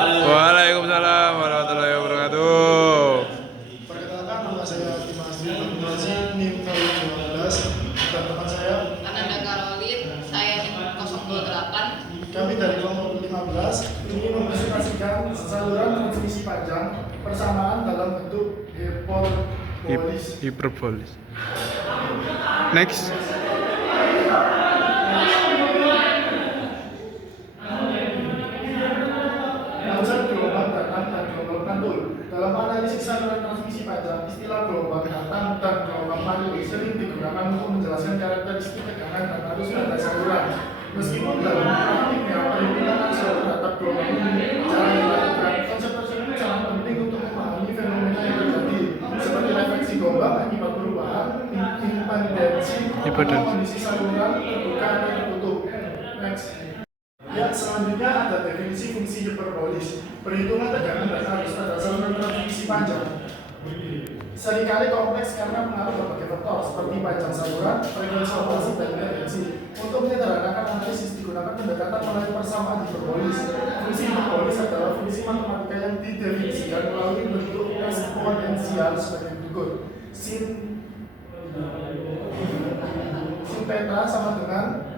Waalaikumsalam warahmatullahi wabarakatuh. Perkenalkan, nama saya Dimas Dimas NIM kali 15 dan teman saya Ananda Karolin, saya NIM 028. kami dari kelompok 15 ini mempresentasikan saluran transmisi panjang persamaan dalam bentuk hiperbolis. Hiperbolis. Next. Konsep gelombang datang dan gelombang mantul. Dalam analisis saluran transmisi panjang, istilah gelombang datang dan gelombang mantul sering digunakan untuk menjelaskan karakteristik tegangan dan arus pada saluran. Meskipun dalam praktiknya perhitungan saluran datang gelombang ini jarang dilakukan, konsep tersebut sangat penting untuk memahami fenomena yang terjadi, seperti refleksi gelombang akibat perubahan impedansi kondisi saluran terbuka atau tertutup. Next. Ya, selanjutnya ada definisi fungsi hiperbolis. Perhitungan tegangan dan arus pada saluran transmisi panjang seringkali kompleks karena pengaruh berbagai faktor seperti panjang saluran, frekuensi operasi, dan impedansi. Untuk menyederhanakan analisis digunakan pendekatan melalui persamaan hiperbolis. Fungsi hiperbolis adalah fungsi matematika yang didefinisikan melalui bentuk eksponensial sebagai berikut. Sin theta sama dengan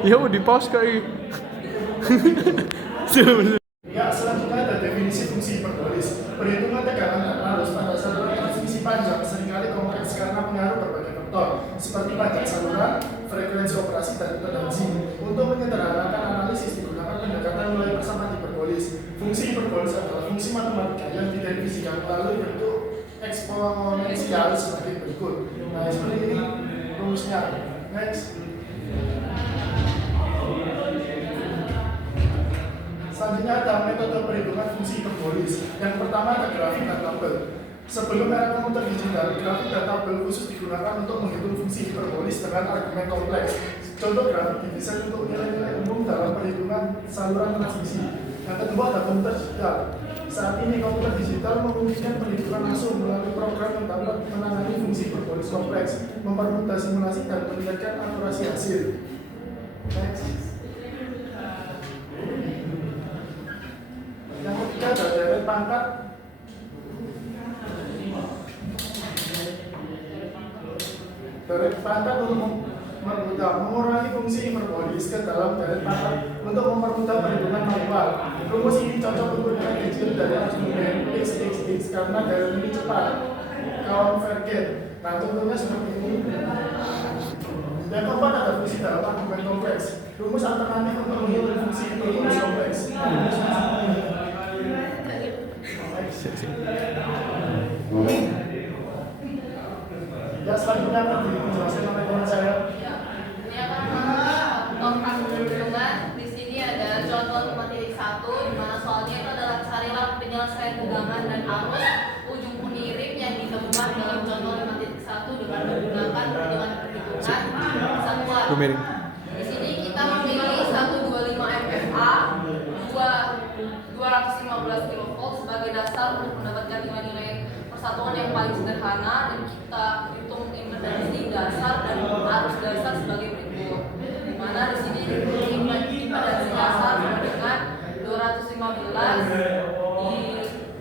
Ya di pause kayak. Ya, selanjutnya ada definisi fungsi hiperbolis. Perhitungan tegangan dan arus pada saluran transmisi panjang seringkali kompleks karena pengaruh berbagai faktor seperti panjang saluran, frekuensi operasi, dan impedansi. Untuk menyederhanakan analisis digunakan pendekatan melalui persamaan hiperbolis. Fungsi hiperbolis adalah fungsi matematika yang didefinisikan melalui bentuk eksponensial sebagai berikut. Nah, seperti ini rumusnya. Next. Selanjutnya ada metode perhitungan fungsi hiperbolis. Yang pertama ada grafik dan tabel. Sebelum era komputer digital, grafik dan tabel khusus digunakan untuk menghitung fungsi hiperbolis dengan argumen kompleks. Contoh grafik didesain untuk nilai-nilai umum dalam perhitungan saluran transmisi. Yang kedua ada komputer digital. Saat ini komputer digital memungkinkan perhitungan langsung melalui program yang dapat menangani fungsi hiperbolis kompleks, mempermudah simulasi dan meningkatkan akurasi hasil. Next. Yang ketiga ada deret pangkat. Deret pangkat untuk mengurangi fungsi hiperbolis ke dalam deret pangkat untuk mempermudah perhitungan manual. Rumus ini cocok untuk nilai kecil dari argumen x karena deret ini cepat convergen. Nah, contohnya seperti ini. Yang keempat ada fungsi dalam argumen kompleks. Rumus alternatif untuk menghitung fungsi hiperbolis kompleks. Ya, selanjutnya akan dijelaskan oleh teman saya. Ini akan tentang perhitungan. Di sini ada contoh 5.1, di mana soalnya itu adalah carilah penyelesaian tegangan dan arus ujung pengirim yang ditemukan dalam contoh 5.1 dengan menggunakan perhitungan satuan. Di sini kita memilih 125 MFA 215 kV sebagai dasar untuk mendapatkan nilai-nilai persatuan yang paling sederhana, dan kita hitung impedansi dasar dan arus dasar sebagai berikut. Di mana di sini impedansi dasar sama dengan 215 di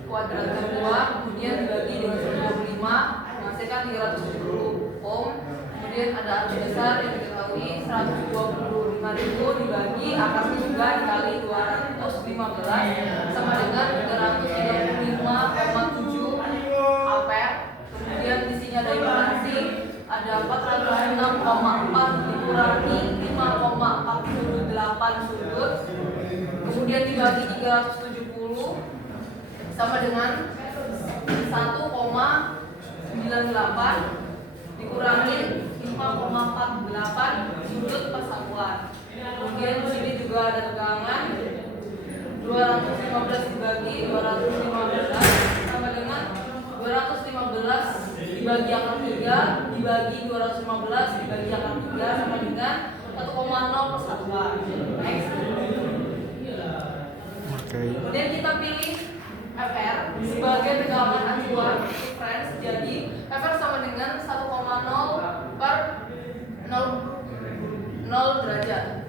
kuadrat kedua, kemudian dibagi dengan 25 menghasilkan 370 ohm. Kemudian ada arus dasar yang diketahui 125.000 dibagi akarnya juga dikali 215 sama dengan 335,7 ampere. Kemudian di sini ada impedansi ada 406,4 dikurangi 5,48 sudut, kemudian dibagi 370 sama dengan 1,98 dikurangi 5,48 sudut persatuan. Kemudian di sini juga ada tegangan 215 dibagi 215 sama dengan 215 dibagi akar 3 dibagi 215 dibagi akar 3 sama dengan 1,0 persatuan. Next. Okay. Kemudian kita pilih FR sebagai tegangan acuan reference. Jadi FR sama dengan 1,0 per 0 derajat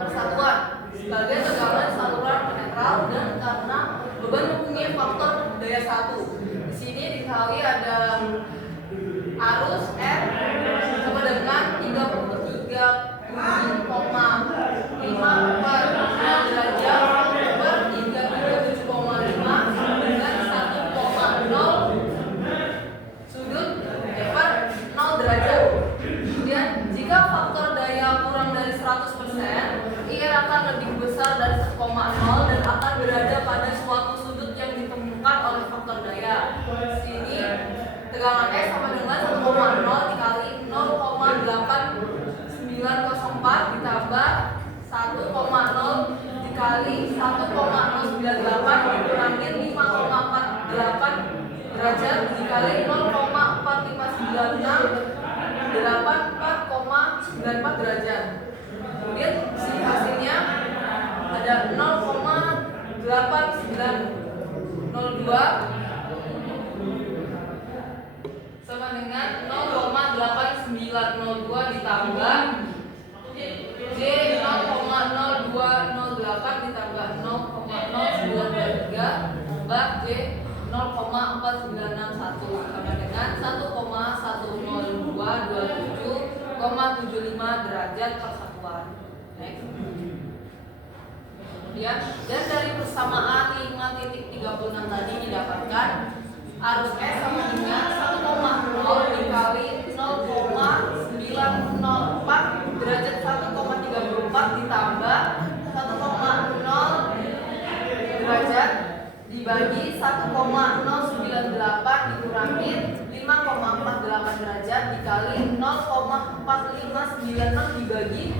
persatuan sebagai tegangan saluran netral dan karena beban mempunyai faktor daya 1. Di sini diketahui ada arus R sama dengan 33,5 per 0 derajat per 337,5 dengan 1,0 sudut per 0 derajat. Kemudian jika faktor daya kurang dari 100%, IR akan lebih besar dari 1,0 dan akan berada pada suatu sudut yang ditemukan oleh faktor daya. Di sini tegangan S sama dengan 1,0 dikali 0,8904 ditambah 1,0 dikali 1,098 dikurangi 5,48 derajat dikali 0,4596 84,94 derajat. Kemudian si hasilnya ada 0,8902 sama dengan 0,8902 ditambah J 0,0208 ditambah 0,0923 tambah J 0,4961 sama dengan 1,1027,75 derajat persatuan. Next. Kemudian dan dari persamaan 5.36 tadi didapatkan arus S sama dengan 1,0 dikali 0,904 derajat 1,34 ditambah 1,0 derajat dibagi 1,098 dikurangi 5,48 derajat dikali 0,4596 dibagi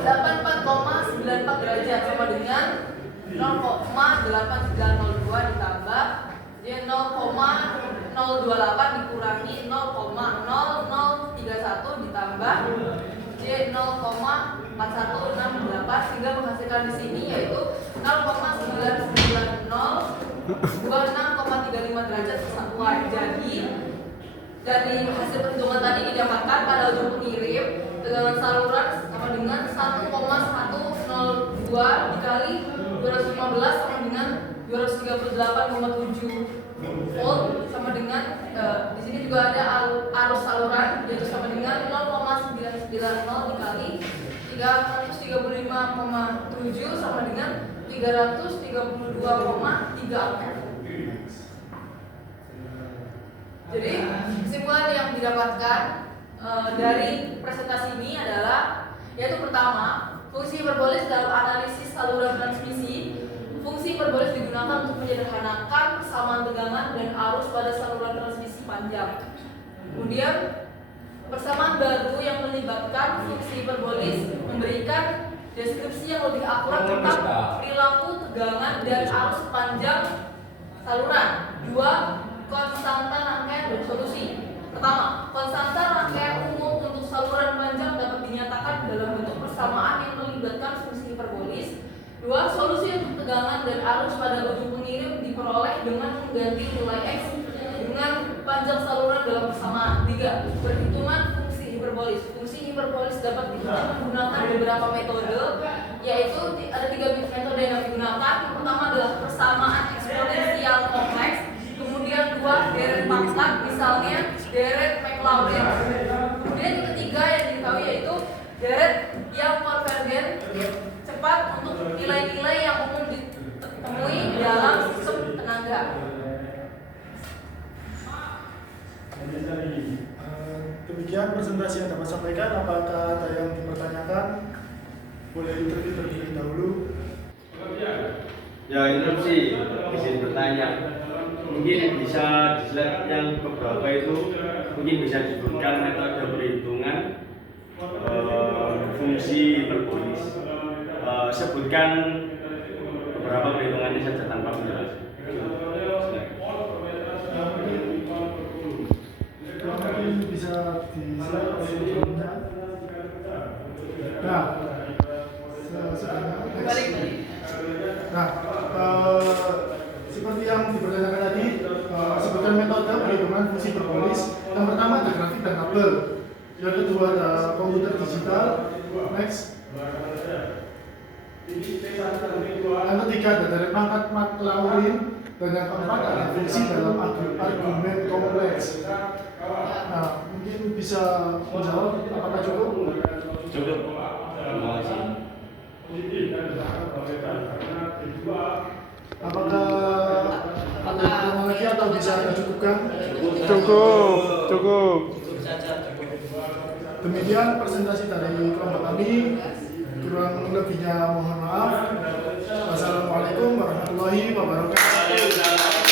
84,94 derajat sama dengan 0,8902 ditambah J 0,028 dikurangi 0,0031 ditambah J 0,4168 sehingga menghasilkan di sini yaitu 0,99026,35 derajat persatuan. Jadi dari hasil perhitungan tadi didapatkan pada ujung pengirim tegangan saluran sama dengan 1,102 dikali 215 sama dengan 238,7 volt sama dengan di sini juga ada arus saluran yaitu sama dengan 0,990 dikali 335,7 sama dengan 332,3 ampere. Jadi kesimpulan yang didapatkan dari presentasi ini adalah yaitu pertama, fungsi hiperbolis dalam analisis saluran transmisi. Fungsi hiperbolis digunakan untuk menyederhanakan persamaan tegangan dan arus pada saluran transmisi panjang. Kemudian persamaan baru yang melibatkan fungsi hiperbolis memberikan deskripsi yang lebih akurat tentang perilaku tegangan dan arus panjang saluran. 2. Konstanta rangkaian dan solusi. Pertama, konstanta rangkaian umum untuk saluran panjang dapat dinyatakan dalam bentuk persamaan yang melibatkan fungsi hiperbolis. 2. Solusi untuk tegangan dan arus pada ujung pengirim diperoleh dengan mengganti nilai X dengan panjang saluran dalam persamaan. 3. Perhitungan fungsi hiperbolis. Fungsi hiperbolis dapat dihitung menggunakan beberapa metode, yaitu ada 3 metode yang digunakan. Yang pertama adalah persamaan eksponensial kompleks. Kemudian 2. Deret pangkat, misalnya deret Maclaurin. Kemudian yang ketiga yang diketahui yaitu deret yang konvergen cepat untuk nilai-nilai yang umum ditemui dalam sistem tenaga. Demikian presentasi yang dapat sampaikan. Apakah ada yang dipertanyakan? Boleh interview terlebih dahulu. Ya, interupsi, izin bertanya. Mungkin bisa di slide yang beberapa itu mungkin bisa disebutkan metode perhitungan fungsi hiperbolis. Sebutkan beberapa perhitungannya saja tanpa penjelasan. Mungkin bisa di slide sebelumnya. Nah, Balik. nah, tabel. Yang kedua ada komputer digital. Next. Yang ketiga ada dari pangkat Maclaurin. Dan yang keempat ada fungsi dalam argumen kompleks. Nah, mungkin bisa menjawab apakah cukup? Cukup. Terima kasih. Apakah ada yang lagi atau bisa dicukupkan? Cukup. Demikian presentasi dari kelompok kami. Kurang lebihnya mohon maaf. Wassalamualaikum warahmatullahi wabarakatuh.